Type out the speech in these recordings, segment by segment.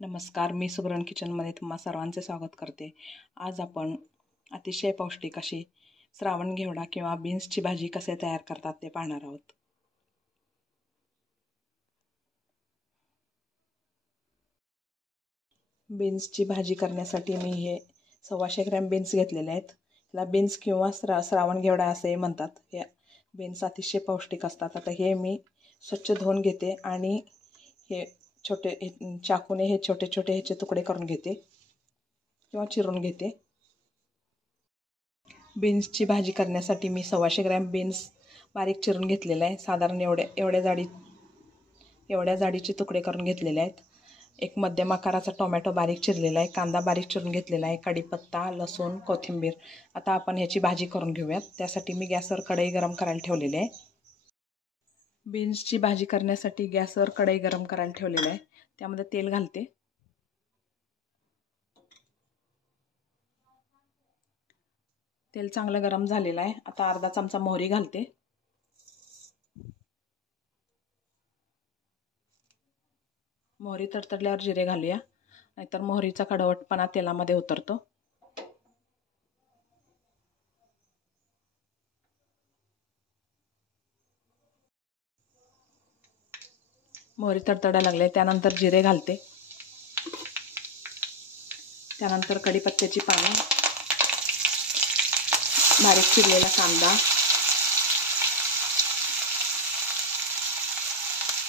नमस्कार, मी सुगरण किचनमध्ये तुम्हा सर्वांचे स्वागत करते. आज आपण अतिशय पौष्टिक अशी श्रावण घेवडा किंवा बीन्सची भाजी कसे तयार करतात ते पाहणार आहोत. बीन्सची भाजी करण्यासाठी मी हे 125 ग्रॅम बीन्स घेतलेले आहेत. याला बीन्स किंवा श्रावण घेवडा असेही म्हणतात. हे बीन्स अतिशय पौष्टिक असतात. आता हे मी स्वच्छ धुवून घेते आणि हे चाकूने हे छोटे छोटे ह्याचे तुकडे करून घेते किंवा चिरून घेते. बीन्सची भाजी करण्यासाठी मी 125 ग्रॅम बीन्स बारीक चिरून घेतलेला आहे. साधारण एवढ्या जाडीचे तुकडे करून घेतलेले आहेत. एक मध्यम आकाराचा टोमॅटो बारीक चिरलेला आहे. कांदा बारीक चिरून घेतलेला आहे. कढीपत्ता, लसूण, कोथिंबीर. आता आपण ह्याची भाजी करून घेऊयात. त्यासाठी मी गॅसवर कढई गरम करायला ठेवलेली आहे. बीन्सची भाजी करण्यासाठी गॅसवर कढई गरम करायला ठेवलेली आहे. त्यामध्ये तेल घालते. तेल चांगलं गरम झालेलं आहे. आता अर्धा चमचा मोहरी घालते. मोहरी तडतडल्यावर जिरे घालूया, नाहीतर मोहरीचा कडवटपणा तेलामध्ये उतरतो. मोहरी तडतडायला लागले त्यानंतर जिरे घालते. त्यानंतर कढीपत्त्याची पाने, बारीक चिरलेला कांदा,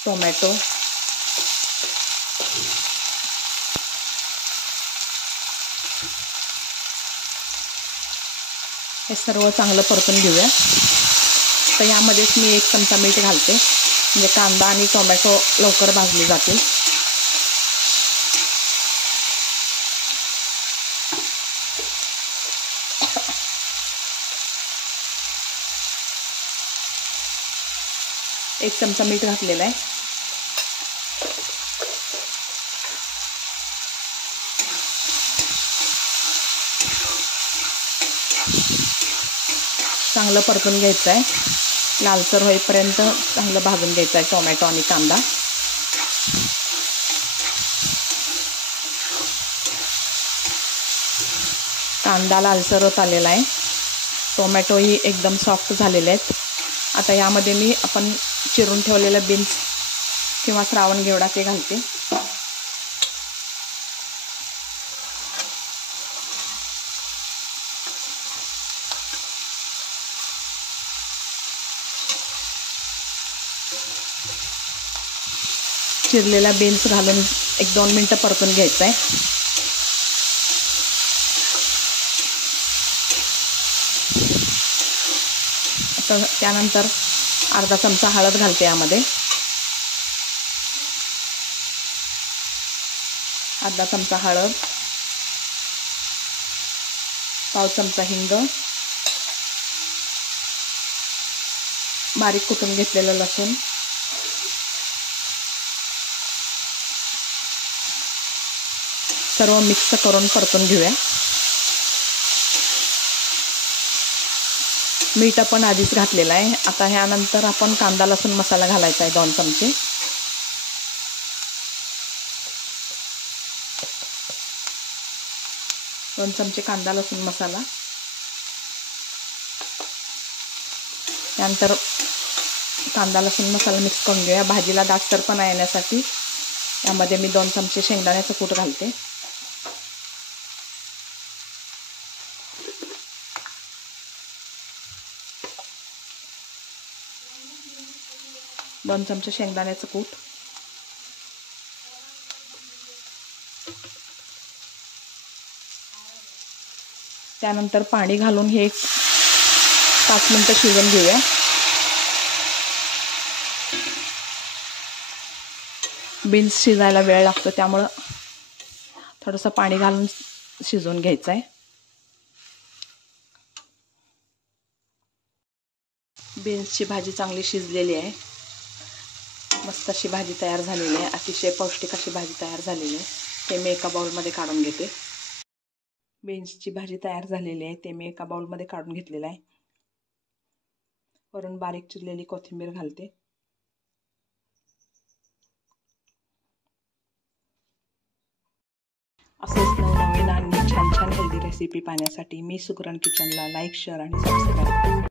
टोमॅटो, हे सर्व चांगलं परतून घेऊया. तर यामध्येच मी 1 चमचा मीठ घालते, म्हणजे कांदा आणि टोमॅटो लवकर भाजले जातील. एक चमचा मीठ घातलेला आहे. चांगलं परतून घ्यायचं आहे. लालसर होईपर्यंत चांगलं भाजून घ्यायचं आहे टोमॅटो आणि कांदा. कांदा लालसर होत आलेला आहे. टोमॅटोही एकदम सॉफ्ट झालेले आहेत. आता यामध्ये मी आपण चिरून ठेवलेलं बीन्स किंवा श्रावण घेवडा ते घालते. चिरलेला बीन्स घालून 1-2 मिनटं परतून घ्यायचं आहे. आता त्यानंतर अर्धा चमचा हळद घालते यामध्ये. अर्धा चमचा हळद, पाव चमचा हिंग, बारीक कुटून घेतलेलं लसूण, सर्व मिक्स करून परतून घेऊया. मीठ आपण आधीच घातलेलं आहे. आता ह्यानंतर आपण कांदा लसूण मसाला घालायचा आहे 2 चमचे. दोन चमचे कांदा लसूण मसाला. त्यानंतर कांदा लसूण मसाला मिक्स करून घेऊया. भाजीला दाटसरपणा येण्यासाठी यामध्ये मी 2 चमचे शेंगदाण्याचं कूट घालते. दोन चमचे शेंगदाण्याचं कूट. त्यानंतर पाणी घालून हे 5 मिनिटं शिजवून घेऊया. बीन्स शिजायला वेळ लागतो, त्यामुळं थोडंसं पाणी घालून शिजवून घ्यायचं आहे. बीन्सची भाजी चांगली शिजलेली आहे. मस्त अशी भाजी तयार झालेली आहे. अतिशय पौष्टिक अशी भाजी तयार झालेली आहे. ते मी एका बाउलमध्ये काढून घेते. बीन्सची भाजी तयार झालेली आहे. ते मी एका बाउलमध्ये काढून घेतलेलं आहे. वरून बारीक चिरलेली कोथिंबीर घालते. असेच नवनवीन आणि छान छान हेल्दी रेसिपी पाहण्यासाठी मी सुगरण किचनला लाईक शेअर आणि सबस्क्राईब